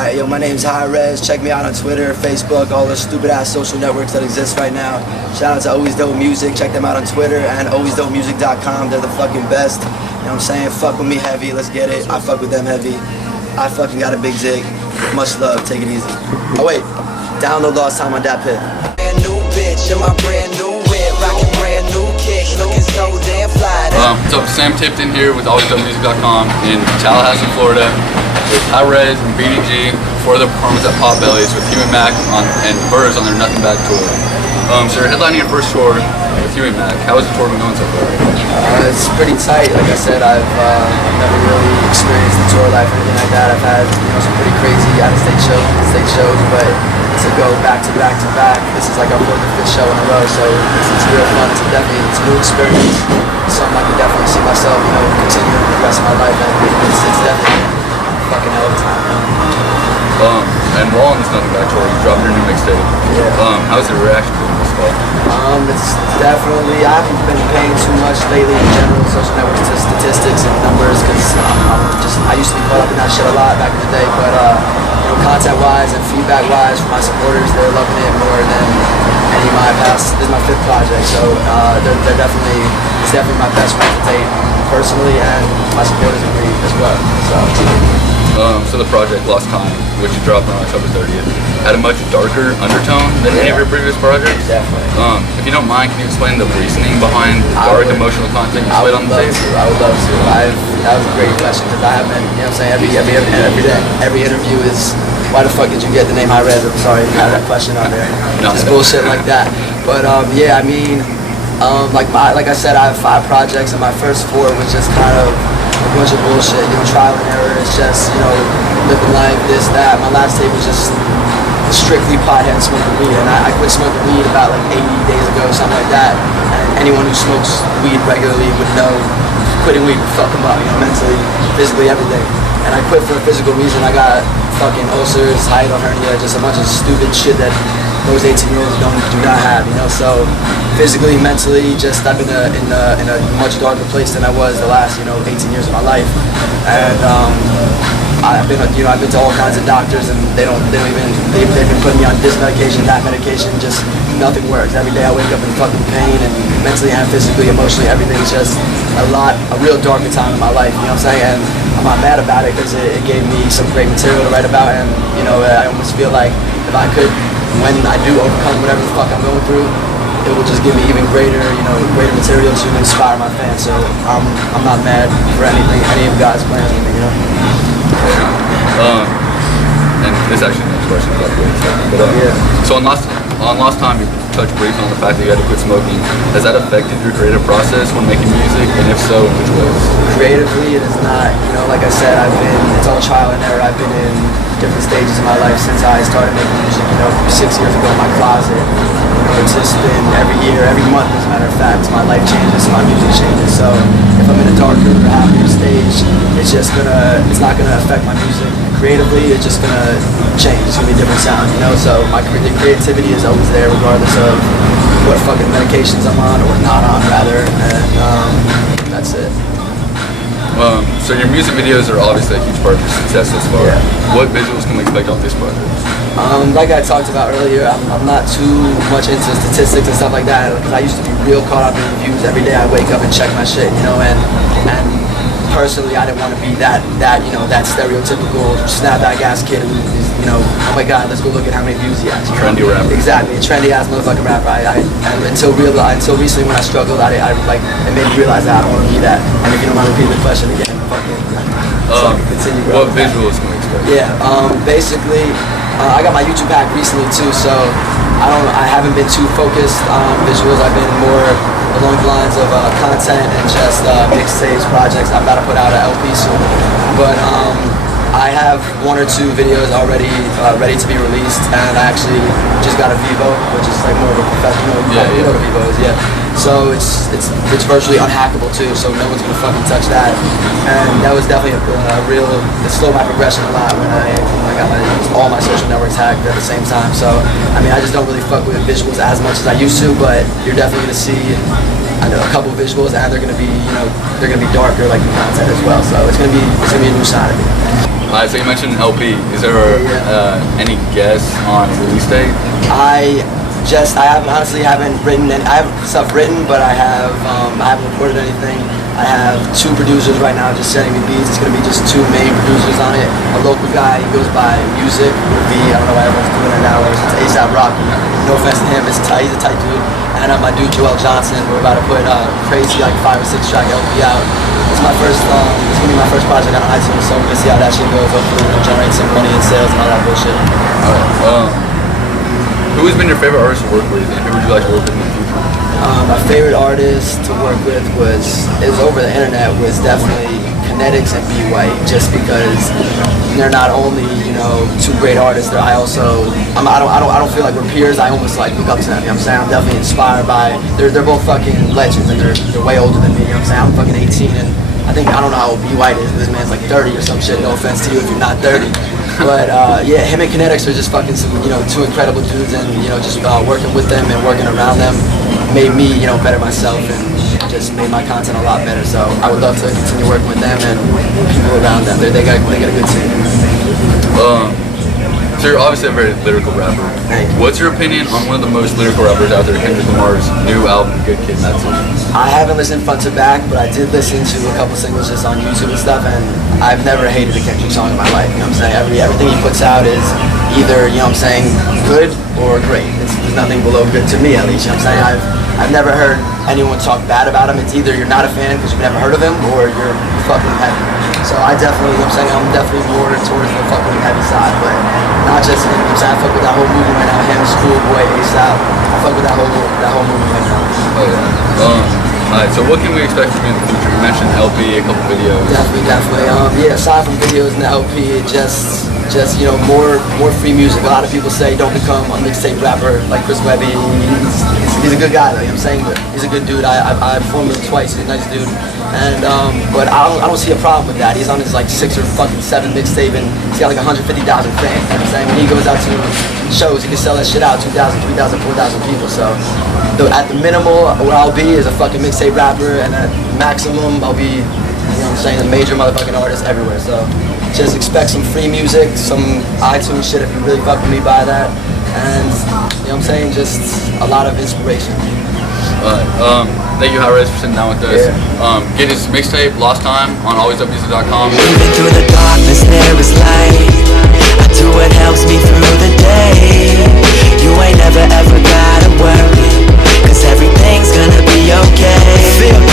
Alright, yo, my name's Rez. Check me out on Twitter, Facebook, all the stupid ass social networks that exist right now. Shout out to Always Dope Music. Check them out on Twitter and alwaysdopemusic.com. They're the fucking best. You know what I'm saying? Fuck with me heavy. Let's get it. I fuck with them heavy. I fucking got a big dick. Much love. Take it easy. Oh wait, download Lost Time on that pit. Brand new bitch in my brand new whip, rocking brand new kicks, looking so damn fly. What's up? Sam Tipton here with alwaysdopemusic.com in Tallahassee, Florida, with Rez and BDG for their performance at Potbelly's with Huey Mac and Burrs on their Nothing Back tour. So you're headlining your first tour with Huey Mac. How has the tour been going so far? It's pretty tight. Like I said, I've never really experienced the tour life or anything like that. I've had some pretty crazy out-of-state shows, but to go back to back to back, this is like our 4th or 5th show in a row, so it's real fun. It's a new experience. Something I can definitely see myself, continuing the rest of my life, and it's definitely a fucking hell of a time. And while on this Nothing Back tour, you dropped your new mixtape. Yeah. How's the reaction been this far? It's definitely, I haven't been paying too much lately in general, social networks to statistics and numbers, because I used to be caught up in that shit a lot back in the day, but content-wise and feedback-wise from my supporters, they're loving it more than any of my past. This is my 5th project, so it's definitely my best record to date personally, and my supporters agree as well. So the project Lost Time, which you dropped on October 30th, had a much darker undertone than any of your previous projects. Definitely. If you don't mind, can you explain the reasoning behind the dark emotional content you played on the tape? I would love to. That was a great question, because I haven't, every interview is, why the fuck did you get the name Rez? I'm sorry, you had that question on there. Just bullshit like that. But yeah, I mean, like I said, I have 5 projects, and my first 4 was just kind of a bunch of bullshit, trial and error. It's just, living life, this, that. My last tape was just strictly pothead and smoking weed, and I quit smoking weed about like 80 days ago, something like that. And anyone who smokes weed regularly would know quitting weed would fuck them up, mentally, physically, everything. And I quit for a physical reason. I got fucking ulcers, hiatal hernia, just a bunch of stupid shit that those 18-year-olds do not have, So physically, mentally, just I've been in a much darker place than I was the last 18 years of my life, and I've been to all kinds of doctors, and they've been putting me on this medication, that medication, just nothing works. Every day I wake up in fucking pain, and mentally and physically, emotionally, everything's just a real darker time in my life. You know what I'm saying? And I'm not mad about it, because it gave me some great material to write about, and I almost feel like if I could, when I do overcome whatever the fuck I'm going through, it will just give me even greater material to inspire my fans. So I'm not mad for anything, any of God's plans with me, And this actually next question is So on Lost Time, you touched briefly on the fact that you had to quit smoking. Has that affected your creative process when making music, and if so, in which ways? Creatively, it is not. Like I said, it's all trial and error. I've been in different stages of my life since I started making music, 6 years ago in my closet. It's just been every year, every month, as a matter of fact, my life changes, my music changes. So if I'm in a darker, happier stage, it's not gonna affect my music. Creatively, it's just gonna change. It's gonna be a different sound, So the creativity is always there, regardless of what fucking medications I'm on, or not on, rather, and that's it. So your music videos are obviously a huge part of your success thus far. Yeah. What visuals can we expect off this project? Like I talked about earlier, I'm not too much into statistics and stuff like that, because I used to be real caught up in views. Every day I wake up and check my shit, and personally I didn't want to be that stereotypical snapback ass kid who's, oh my god, let's go look at how many views he has. Trendy rapper. Exactly, a trendy ass motherfucking rapper. And until recently when I struggled, it made me realize that I don't want to be that. And if you don't mind repeating the question again, so I can continue. What visuals can we expect? Yeah, basically, I got my YouTube hack recently too, so I haven't been too focused on visuals. I've been more along the lines of content and just mixtapes, projects. I'm about to put out an LP soon, but I have 1 or 2 videos already ready to be released, and I actually just got a Vivo, which is like more of a professional. You know what a Vivo is, yeah. So it's virtually unhackable too, so no one's gonna fucking touch that. And that was definitely it slowed my progression a lot when I got all my social networks hacked at the same time. So I just don't really fuck with visuals as much as I used to, but you're definitely gonna see a couple visuals, and they're gonna be darker like the content as well. So it's gonna be a new side of me. So you mentioned LP. Is there any guess on release date? I honestly haven't written. I have stuff written, but I haven't recorded anything. I have 2 producers right now just sending me beats. It's gonna be just 2 main producers on it. A local guy, he goes by Music. I don't know why everyone's doing it now. It's ASAP Rocky. No offense to him, he's a tight dude. And my dude Joel Johnson. We're about to put crazy 5 or 6 track LP out. It's my first. It's gonna be my first project on iTunes, so we're gonna see how that shit goes. Hopefully, it'll generate some money in sales and all that bullshit. Alright. Who has been your favorite artist to work with, and who would you like to work with in the future? My favorite artist to work with was over the internet was definitely Kinetics and B White, just because they're not only 2 great artists. I don't feel like we're peers. I almost look up to them. You know what I'm saying? I'm definitely inspired by. They're both fucking legends, and they're way older than me. You know what I'm saying? I'm fucking 18, and I don't know how old B White is. This man's 30 or some shit. No offense to you if you're not 30. But yeah, him and Kinetics are just fucking some 2 incredible dudes, and just working with them and working around them made me better myself and just made my content a lot better. So I would love to continue working with them and people around them. They got a good team. So you're obviously a very lyrical rapper. Thank you. What's your opinion on one of the most lyrical rappers out there, Kendrick Lamar's new album, Good Kid, Mad City? I haven't listened front to back, but I did listen to a couple singles just on YouTube and stuff, and I've never hated a Kendrick song in my life. You know what I'm saying? Everything he puts out is either, good or great. There's nothing below good to me, at least. You know what I'm saying? I've never heard anyone talk bad about him. It's either you're not a fan because you've never heard of him, or you're fucking heavy. So I definitely, I'm definitely more towards the fucking heavy side, but not just him. You know what I'm saying? I fuck with that whole movie right now. Him, Schoolboy, ASAP. I fuck with that whole movie right now. Oh yeah. Alright, so what can we expect from you in the future? You mentioned LP, a couple videos. Definitely. Yeah, aside from videos and the LP, it just more free music. A lot of people say don't become a mixtape rapper like Chris Webby. He's a good guy though, you know what I'm saying? But he's a good dude. I performed with him twice. He's a nice dude. And but I don't see a problem with that. He's on his 6 or fucking 7 mixtape, and he's got 150,000 fans. You know what I'm saying? When he goes out to shows, he can sell that shit out 2,000, 3,000, 4,000 people. So at the minimal, where I'll be is a fucking mixtape rapper, and at maximum, I'll be, a major motherfucking artist everywhere. So just expect some free music, some iTunes shit if you really fuck with me, buy that. And just a lot of inspiration. Thank you, Rez, for sitting down with us. Yeah. Get his mixtape, Lost Time, on alwaysdopemusic.com. Even through the darkness there is light. I do what helps me through the day. You ain't never ever gotta worry, 'cause everything's gonna be okay.